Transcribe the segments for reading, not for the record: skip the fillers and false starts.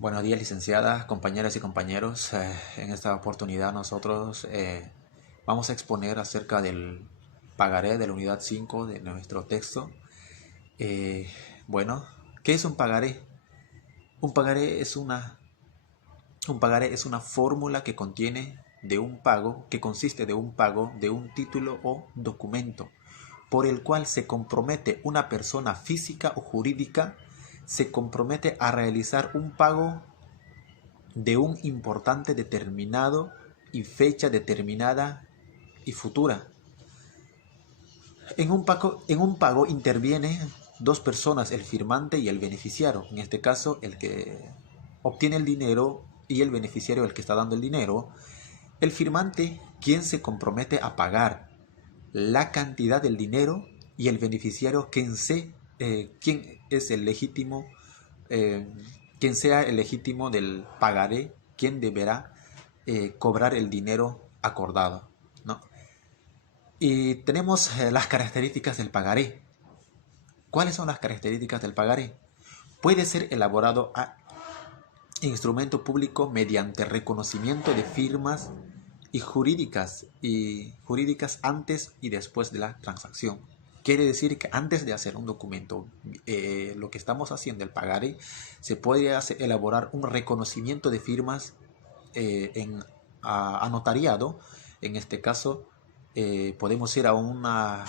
Buenos días, licenciadas, compañeras y compañeros. En esta oportunidad nosotros vamos a exponer acerca del pagaré de la unidad 5 de nuestro texto. Eh, bueno, ¿qué es un pagaré? Un pagaré es una fórmula que contiene de un pago, que consiste de un pago de un título o documento por el cual se compromete una persona física o jurídica, se compromete a realizar un pago de un importante determinado y fecha determinada y futura. En un pago intervienen dos personas, el firmante y el beneficiario. En este caso, el que obtiene el dinero y el beneficiario, el que está dando el dinero. El firmante, quien se compromete a pagar la cantidad del dinero, y el beneficiario, quien es el legítimo, eh, quien sea el legítimo del pagaré, quien deberá cobrar el dinero acordado, ¿no? Y tenemos las características del pagaré. ¿Cuáles son las características del pagaré? Puede ser elaborado a instrumento público mediante reconocimiento de firmas y jurídicas antes y después de la transacción. Quiere decir que antes de hacer un documento, lo que estamos haciendo, el pagaré, se puede elaborar un reconocimiento de firmas a notariado. En este caso, podemos ir a una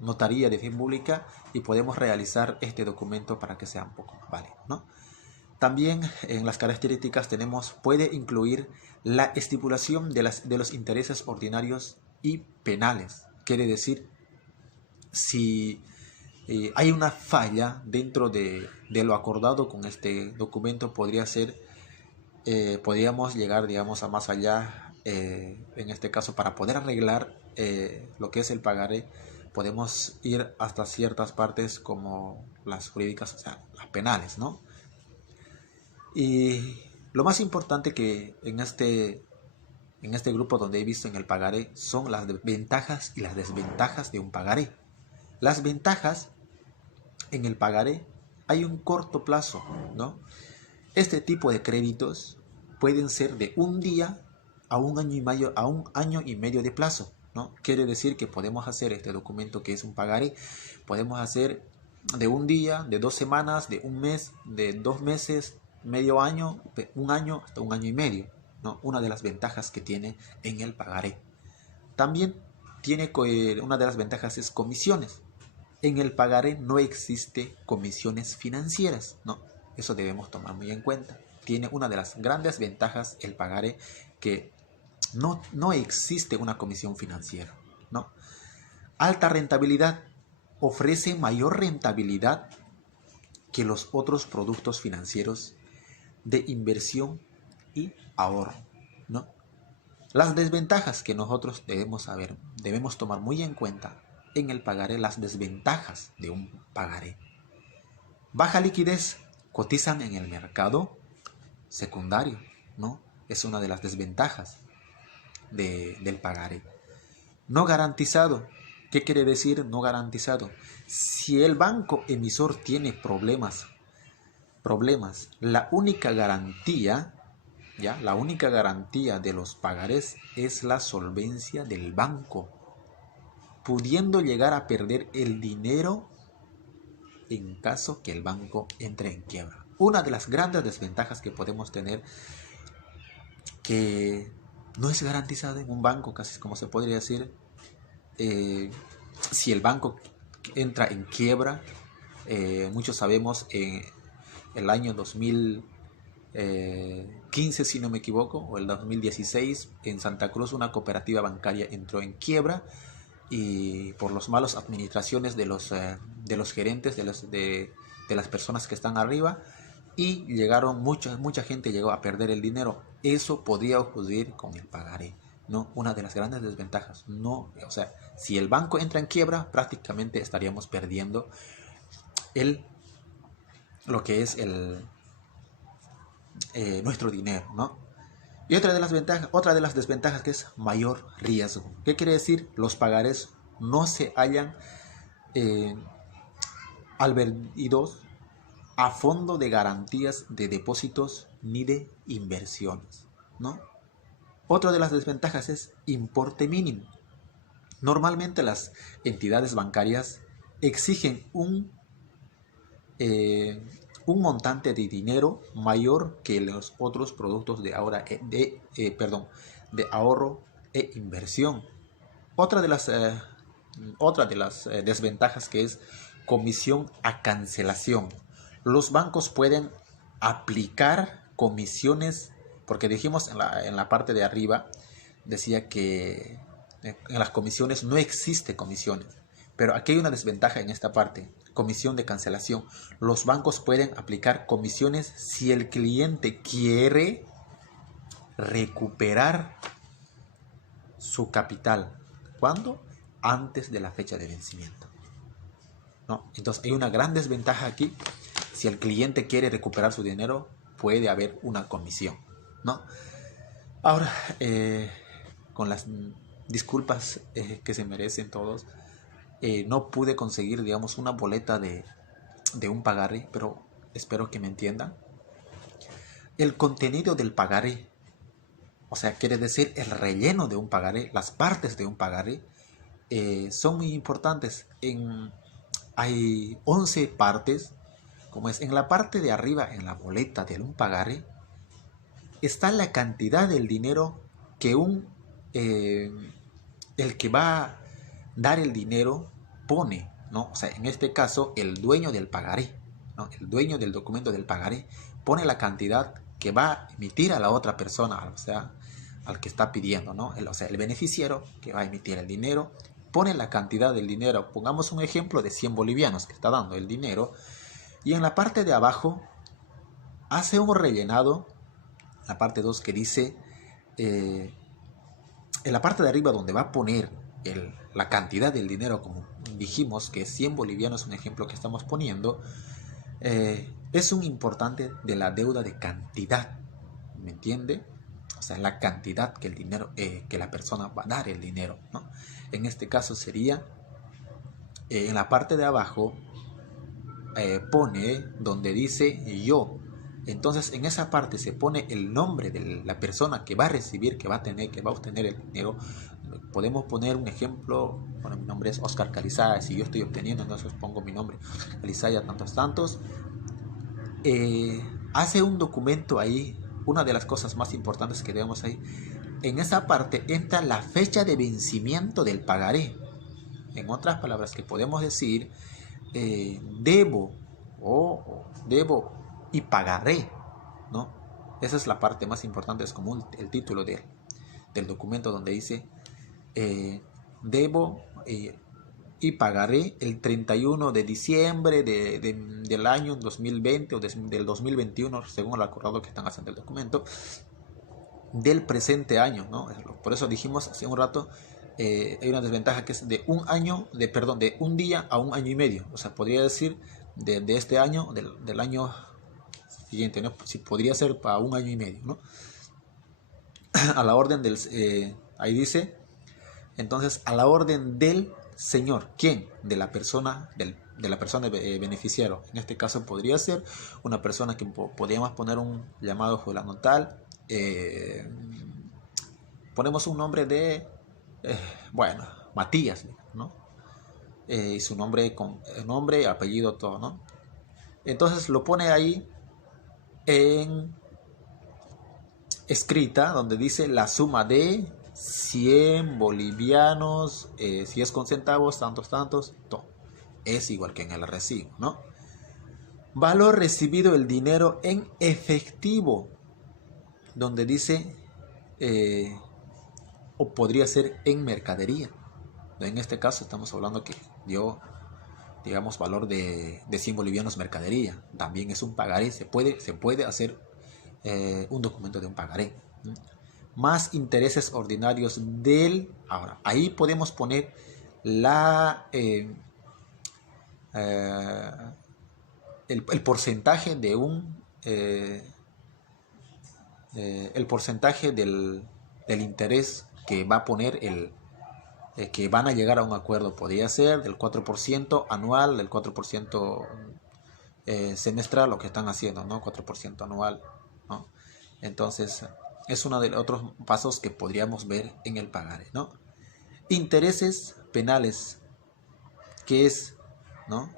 notaría de fe pública y podemos realizar este documento para que sea un poco más válido, ¿no? También en las características puede incluir la estipulación de los intereses ordinarios y penales. Quiere decir, si hay una falla dentro de lo acordado con este documento, podríamos llegar, digamos, a más allá. En este caso, para poder arreglar lo que es el pagaré, podemos ir hasta ciertas partes como las jurídicas, o sea, las penales, ¿no? Y lo más importante que en este grupo donde he visto en el pagaré son las ventajas y las desventajas de un pagaré. Las ventajas: en el pagaré hay un corto plazo, ¿no? Este tipo de créditos pueden ser de un día a un año y medio de plazo, ¿no? Quiere decir que podemos hacer este documento que es un pagaré, podemos hacer de un día, de 2 semanas, de un mes, de 2 meses, medio año, de un año hasta un año y medio, ¿no? Una de las ventajas que tiene en el pagaré. También una de las ventajas es comisiones. En el pagaré no existe comisiones financieras, ¿no? Eso debemos tomar muy en cuenta. Tiene una de las grandes ventajas el pagaré, que no existe una comisión financiera, ¿no? Alta rentabilidad. Ofrece mayor rentabilidad que los otros productos financieros de inversión y ahorro, ¿no? Las desventajas que nosotros debemos tomar muy en cuenta en el pagaré, las desventajas de un pagaré. Baja liquidez, cotizan en el mercado secundario, ¿no? Es una de las desventajas del pagaré. No garantizado. ¿Qué quiere decir no garantizado? Si el banco emisor tiene problemas, la única garantía, ¿ya? La única garantía de los pagarés es la solvencia del banco, pudiendo llegar a perder el dinero en caso que el banco entre en quiebra. Una de las grandes desventajas que podemos tener, que no es garantizada en un banco, casi como se podría decir. Si el banco entra en quiebra, muchos sabemos, en el año 2015, si no me equivoco, o el 2016, en Santa Cruz una cooperativa bancaria entró en quiebra, y por las malas administraciones de los gerentes, de las personas que están arriba, y mucha gente llegó a perder el dinero. Eso podría ocurrir con el pagaré, ¿no? Una de las grandes desventajas. No, o sea, si el banco entra en quiebra, prácticamente estaríamos perdiendo el, lo que es nuestro dinero, ¿no? Y otra de las desventajas, que es mayor riesgo. ¿Qué quiere decir? Los pagarés no se hallan alberguidos a fondo de garantías de depósitos ni de inversiones, ¿no? Otra de las desventajas es importe mínimo. Normalmente las entidades bancarias exigen un montante de dinero mayor que los otros productos de ahorro e inversión. Otra de las desventajas que es comisión a cancelación. Los bancos pueden aplicar comisiones, porque dijimos en la parte de arriba, decía que en las comisiones no existe comisiones, pero aquí hay una desventaja en esta parte, comisión de cancelación. Los bancos pueden aplicar comisiones si el cliente quiere recuperar su capital. ¿Cuándo? Antes de la fecha de vencimiento, ¿no? Entonces hay una gran desventaja aquí. Si el cliente quiere recuperar su dinero, puede haber una comisión, ¿no? Ahora, con las disculpas que se merecen todos, no pude conseguir, digamos, una boleta de un pagaré, pero espero que me entiendan. El contenido del pagaré, o sea, quiere decir el relleno de un pagaré, las partes de un pagaré, son muy importantes. Hay 11 partes, como es en la parte de arriba, en la boleta de un pagaré, está la cantidad del dinero que el que va a dar el dinero pone, ¿no? O sea, en este caso, el dueño del pagaré, ¿no? El dueño del documento del pagaré pone la cantidad que va a emitir a la otra persona, o sea, al que está pidiendo, ¿no? O sea, el beneficiario que va a emitir el dinero pone la cantidad del dinero. Pongamos un ejemplo de 100 bolivianos que está dando el dinero, y en la parte de abajo hace un rellenado, la parte 2 que dice, en la parte de arriba donde va a poner la cantidad del dinero, como dijimos que 100 bolivianos, un ejemplo que estamos poniendo, es un importante de la deuda de cantidad, ¿me entiende? O sea, la cantidad que el dinero, que la persona va a dar el dinero, ¿no? En este caso sería, en la parte de abajo, pone donde dice yo. Entonces en esa parte se pone el nombre de la persona que va a recibir, que va a obtener el dinero. Podemos poner un ejemplo. Bueno, mi nombre es Oscar Calizaya. Si yo estoy obteniendo, entonces pongo mi nombre, Calizaya tantos. Hace un documento ahí. Una de las cosas más importantes que debemos ahí, en esa parte entra la fecha de vencimiento del pagaré. En otras palabras, que podemos decir, debo y pagaré, ¿no? Esa es la parte más importante, es como el título del documento donde dice, debo y pagaré el 31 de diciembre del año 2020 o del 2021, según el acordado que están haciendo el documento, del presente año, ¿no? Por eso dijimos hace un rato, hay una desventaja que es de un día a un año y medio. O sea, podría decir de este año, del año siguiente, ¿no? Si podría ser para un año y medio, ¿no? A la orden ahí dice, entonces, a la orden del señor. ¿Quién? De la persona, de la persona beneficiario. En este caso podría ser una persona que podríamos poner un llamado fulano tal. Ponemos un nombre de, bueno, Matías, ¿no? Y su nombre, nombre, apellido, todo, ¿no? Entonces lo pone ahí en escrita, donde dice la suma de 100 bolivianos, si es con centavos, tantos, todo. Es igual que en el recibo, ¿no? Valor recibido el dinero en efectivo, donde dice, o podría ser en mercadería. En este caso estamos hablando que dio, digamos, valor de 100 bolivianos mercadería. También es un pagaré, se puede hacer un documento de un pagaré. Más intereses ordinarios ahora, ahí podemos poner el porcentaje de el porcentaje del interés que va a poner que van a llegar a un acuerdo. Podría ser del 4% anual, del 4% semestral lo que están haciendo, ¿no? 4% anual, ¿no? Entonces, es uno de los otros pasos que podríamos ver en el pagaré, ¿no? Intereses penales, ¿qué es? ¿No?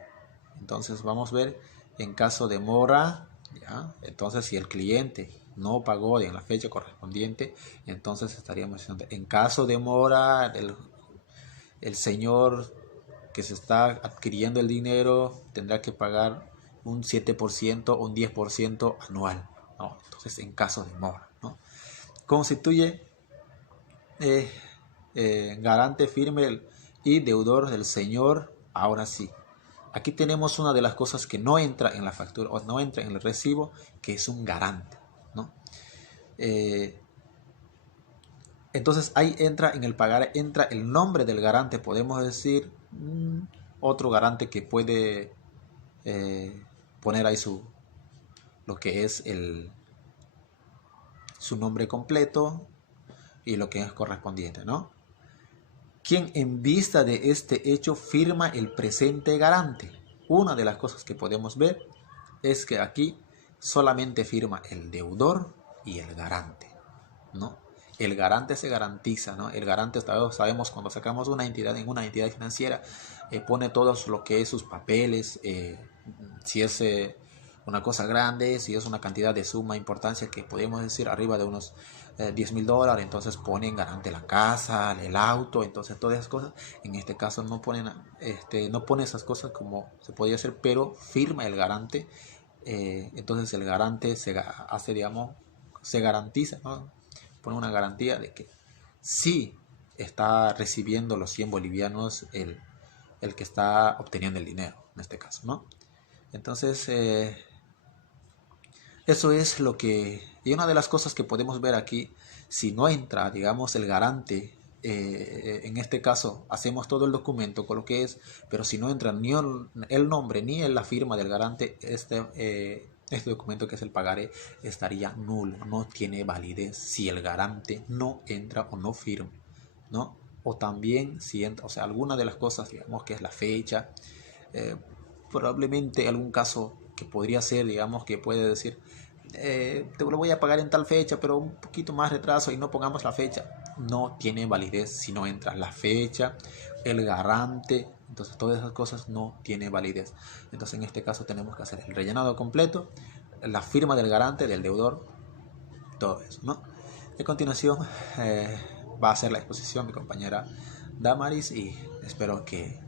Entonces, vamos a ver en caso de mora, ¿ya? Entonces, si el cliente no pagó en la fecha correspondiente, entonces estaríamos diciendo, en caso de mora, el señor que se está adquiriendo el dinero tendrá que pagar un 7% o un 10% anual, ¿no? Entonces, en caso de mora, ¿no? Constituye garante firme y deudor del señor. Ahora sí, aquí tenemos una de las cosas que no entra en la factura o no entra en el recibo, que es un garante, ¿no? Entonces ahí entra en el pagaré, entra el nombre del garante, podemos decir otro garante que puede poner ahí lo que es su nombre completo y lo que es correspondiente, ¿no? Quien en vista de este hecho firma el presente garante. Una de las cosas que podemos ver es que aquí solamente firma el deudor y el garante, ¿no? El garante se garantiza, ¿no? El garante, sabemos, cuando sacamos una entidad en una entidad financiera, pone todos lo que es sus papeles, si es una cosa grande, si es una cantidad de suma importancia que podemos decir arriba de unos $10,000, entonces ponen garante la casa, el auto, entonces todas esas cosas. En este caso no ponen, no pone esas cosas como se podría hacer, pero firma el garante. Entonces el garante se hace, digamos, se garantiza, ¿no? Pone una garantía de que sí está recibiendo los 100 bolivianos el que está obteniendo el dinero, en este caso, ¿no? Entonces, eso es lo que... Y una de las cosas que podemos ver aquí, si no entra, digamos, el garante, en este caso, hacemos todo el documento con lo que es, pero si no entra ni el nombre ni la firma del garante, este documento que es el pagaré estaría nulo, no tiene validez si el garante no entra o no firma, ¿no? O también si entra, o sea, alguna de las cosas, digamos, que es la fecha, probablemente algún caso que podría ser, digamos, que puede decir, te lo voy a pagar en tal fecha, pero un poquito más retraso y no pongamos la fecha. No tiene validez si no entra la fecha, el garante, entonces todas esas cosas no tienen validez. Entonces en este caso tenemos que hacer el rellenado completo, la firma del garante, del deudor, todo eso, ¿no? A continuación va a hacer la exposición mi compañera Damaris y espero que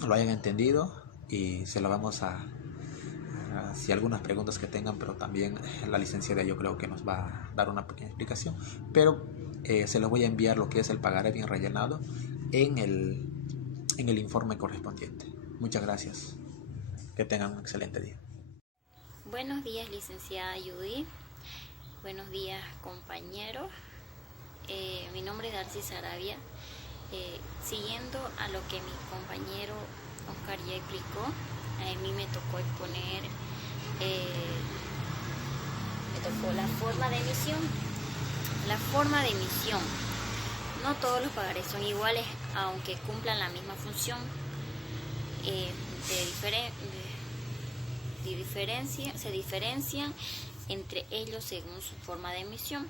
lo hayan entendido y se lo vamos a si algunas preguntas que tengan, pero también la licenciada yo creo que nos va a dar una pequeña explicación, pero se los voy a enviar lo que es el pagaré bien rellenado en el informe correspondiente. Muchas gracias, que tengan un excelente día. Buenos días, licenciada Judy. Buenos días, compañeros. Mi nombre es Darcy Sarabia. Siguiendo a lo que mi compañero Oscar ya explicó, a mí me tocó exponer la forma de emisión. La forma de emisión. No todos los pagarés son iguales, aunque cumplan la misma función. Se diferencian entre ellos según su forma de emisión,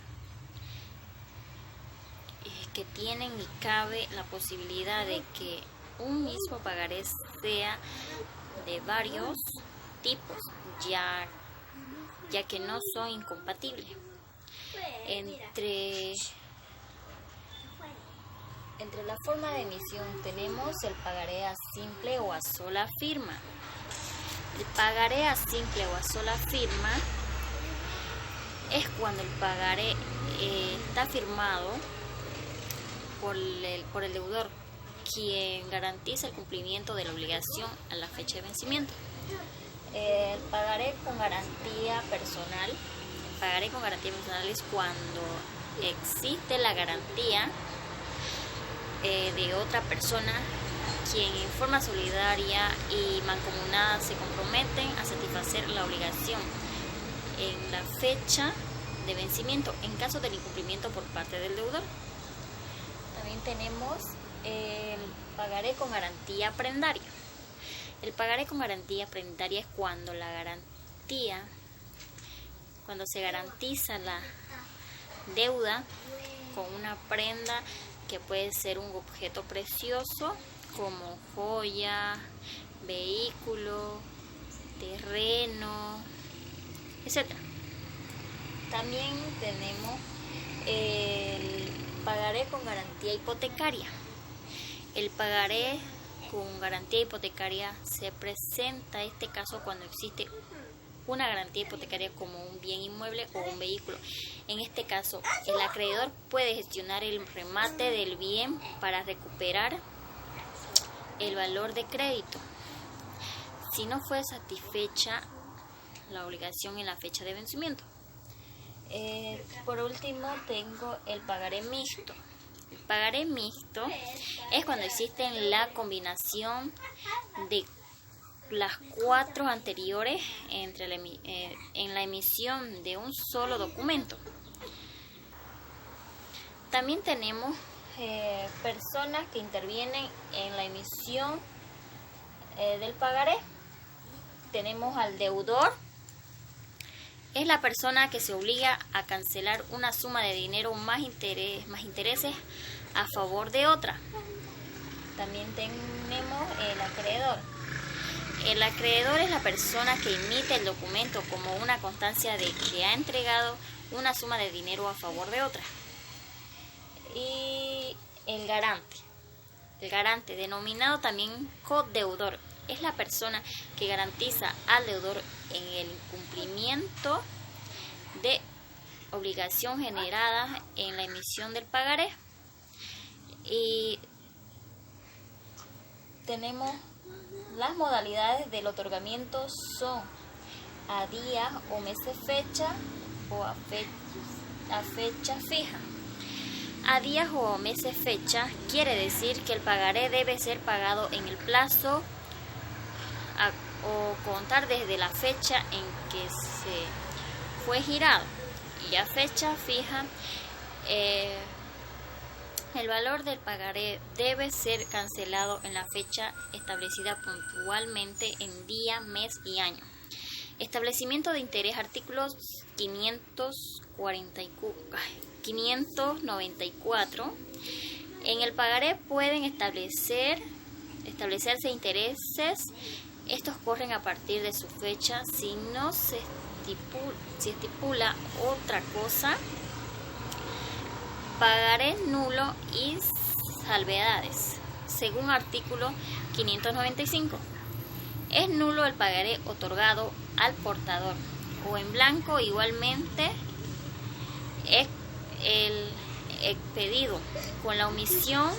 que tienen y cabe la posibilidad de que un mismo pagaré sea de varios tipos, ya que no son incompatibles. Entre la forma de emisión tenemos el pagaré a simple o a sola firma. El pagaré a simple o a sola firma es cuando el pagaré está firmado por el deudor, quien garantiza el cumplimiento de la obligación a la fecha de vencimiento. El pagaré con garantía personal. El pagaré con garantía personal es cuando existe la garantía de otra persona, quien en forma solidaria y mancomunada se comprometen a satisfacer la obligación en la fecha de vencimiento en caso del incumplimiento por parte del deudor. También tenemos el pagaré con garantía prendaria. El pagaré con garantía prendataria es cuando se garantiza la deuda con una prenda que puede ser un objeto precioso como joya, vehículo, terreno, etc. También tenemos el pagaré con garantía hipotecaria. El pagaré con garantía hipotecaria se presenta en este caso cuando existe una garantía hipotecaria como un bien inmueble o un vehículo. En este caso, el acreedor puede gestionar el remate del bien para recuperar el valor de crédito si no fue satisfecha la obligación en la fecha de vencimiento. Por último, tengo el pagaré mixto. El pagaré mixto es cuando existe la combinación de las 4 anteriores en la emisión de un solo documento. También tenemos personas que intervienen en la emisión del pagaré. Tenemos al deudor. Es la persona que se obliga a cancelar una suma de dinero más intereses a favor de otra. También tenemos el acreedor. El acreedor es la persona que emite el documento como una constancia de que ha entregado una suma de dinero a favor de otra. Y el garante, denominado también codeudor, es la persona que garantiza al deudor en el cumplimiento de obligación generada en la emisión del pagaré. Y tenemos las modalidades del otorgamiento son a días o meses fecha o a fecha fija. A días o meses fecha quiere decir que el pagaré debe ser pagado en el plazo o contar desde la fecha en que se fue girado. Y a fecha fija, el valor del pagaré debe ser cancelado en la fecha establecida puntualmente en día, mes y año. Establecimiento de interés, artículos 594. En el pagaré pueden establecerse intereses. Estos corren a partir de su fecha si no se estipula otra cosa. Pagaré nulo y salvedades. Según artículo 595. Es nulo el pagaré otorgado al portador o en blanco, igualmente es el expedido con la omisión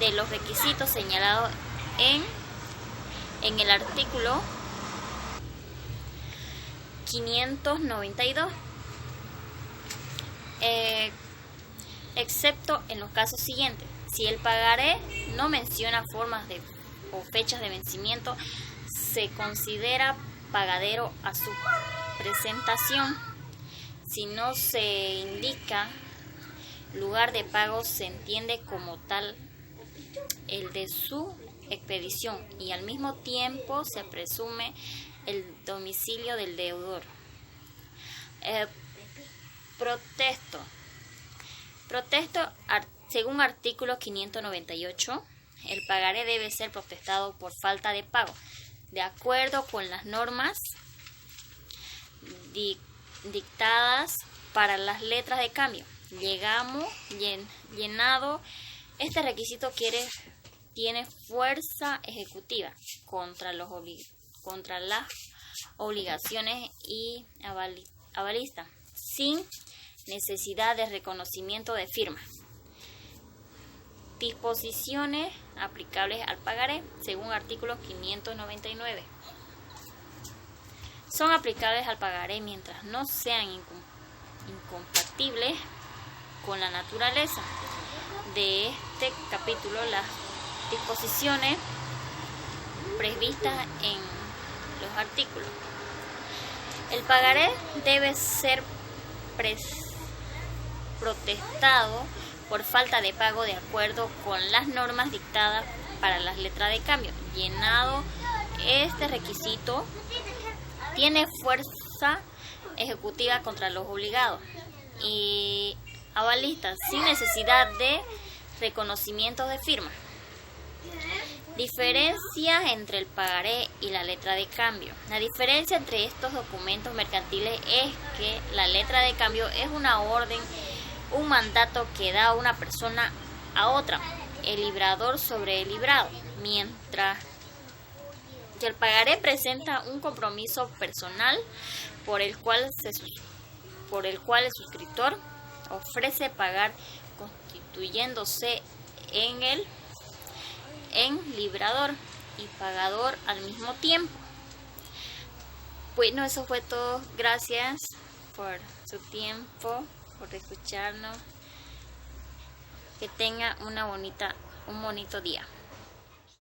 de los requisitos señalados en el artículo 592, excepto en los casos siguientes: si el pagaré no menciona formas o fechas de vencimiento, se considera pagadero a su presentación. Si no se indica lugar de pago, se entiende como tal el de su expedición y al mismo tiempo se presume el domicilio del deudor. Protesto, según artículo 598, el pagaré debe ser protestado por falta de pago, de acuerdo con las normas dictadas para las letras de cambio. Llenado este requisito tiene fuerza ejecutiva contra las obligaciones y avalistas, sin necesidad de reconocimiento de firma. Disposiciones aplicables al pagaré, según artículo 599. Son aplicables al pagaré mientras no sean incompatibles con la naturaleza de este capítulo. Las disposiciones previstas en los artículos. El pagaré debe ser protestado por falta de pago de acuerdo con las normas dictadas para las letras de cambio, llenado este requisito tiene fuerza ejecutiva contra los obligados y avalistas sin necesidad de reconocimientos de firma. Diferencias entre el pagaré y la letra de cambio. La diferencia entre estos documentos mercantiles es que la letra de cambio es una orden, un mandato que da una persona a otra, el librador sobre el librado, mientras que el pagaré presenta un compromiso personal por el cual el suscriptor ofrece pagar, constituyéndose en librador y pagador al mismo tiempo. Bueno, eso fue todo. Gracias por su tiempo, por escucharnos. Que tenga un bonito día.